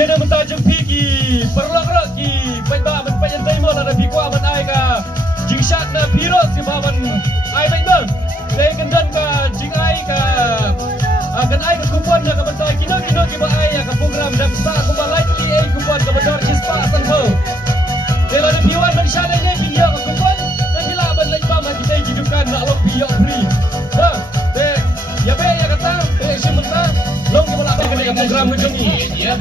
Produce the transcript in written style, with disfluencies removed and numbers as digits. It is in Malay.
Tena mentajam pigi perlok-lok ki baik-baik men payan taimo la pi kwa man ai ka jing shat na piro si bawan ai baik-baik te kendan ka jing ai ka kan ai ka kupon na ka bantai kino ki ba ai ka program dan sa ku ba likely ai kupon ka bandar cispa san ho te la pi wan man shat ai ni dia ka kupon dan bila ban lai ba ma kita hidupan nak lo pi free ha te ya be ya kata te simenta long ke bola ka program macam ni ya